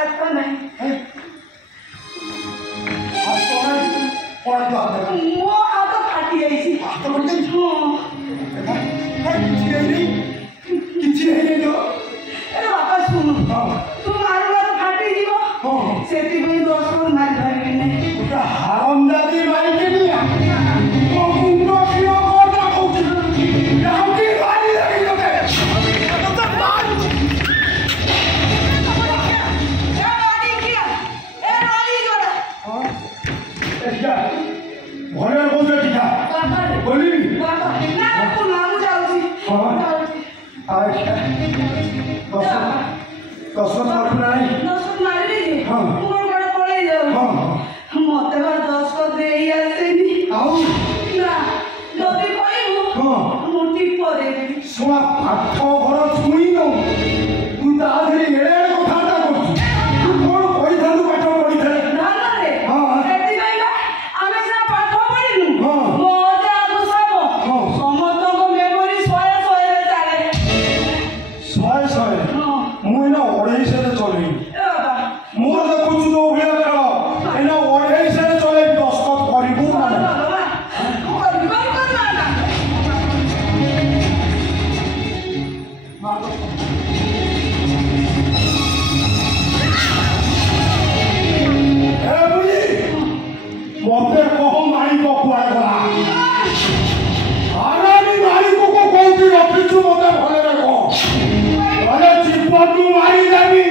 आता नाही मो आता फाटी यायची आता म्हणजे किती नाही अरे बापा सुन तू मारू फाटी जीव ସେଥିପାଇଁ ଦୋଷ ମାରି ପାରିବିନି ହାରମଜାଦି ମାରିକିନି ମୋ ମୁଣ୍ଡ କିଅ କଟା କହୁଛି ରାଉଣ୍ଡି ମାରି ଦେବି ତତେ ତତେ ମାରି ଭଲରେ କହୁଛ ଟିକା ବୋଲିବି ଦଶ ମାରୁ ନାହିଁ ମତେ ବା ଦଶ ଦେଇ ଆସେନି ଆଉ ନା ଯଦି କହିବୁ ମୁଁ ଟିପ ଦେଇଦେବି ଶୁଆ ପାଠ ଘର ଛୁଇଁ ନଉ ତୁ ତା ଦେହରେ ଏଡ଼େ କଥାଟା କରୁଛୁ ତୁ କ'ଣ କହିଥାନ୍ତୁ ପାଠ ପଢ଼ିଥିଲେ ଧନରେ ସେଥିପାଇଁ ବା ଆମେ ସିନା ପାଠ ପଢିନୁ ମୋ ଅଜା ଆଗୁ ସାବ ସମସ୍ତଙ୍କ ମେମୋରି 100 ରେ ଚାଲେ 100 ମୁଁ ଏଇନା 250ରେ ଚଲେଇବି ମୋର ଦେଖୁଛୁ ଯୋଉ ଭଳିଆ ଖେଳ ଏଇନା 250ରେ ଚଲେଇବି ଦସ୍ତଖତ କରିବୁ ନା ମତେ କହ ମାଳିକ କୁଆଡ଼େ ଗଲା ଆରାମୀ ମାଳିକକୁ କୋଉଠି ରଖିଛୁ ମତେ ଭଲରେ କହ ଭଲେ ଜୀବନକୁ ମାରିଦେବି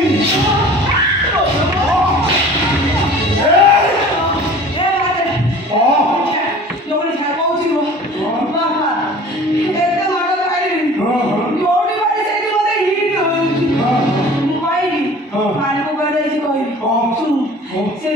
ସେ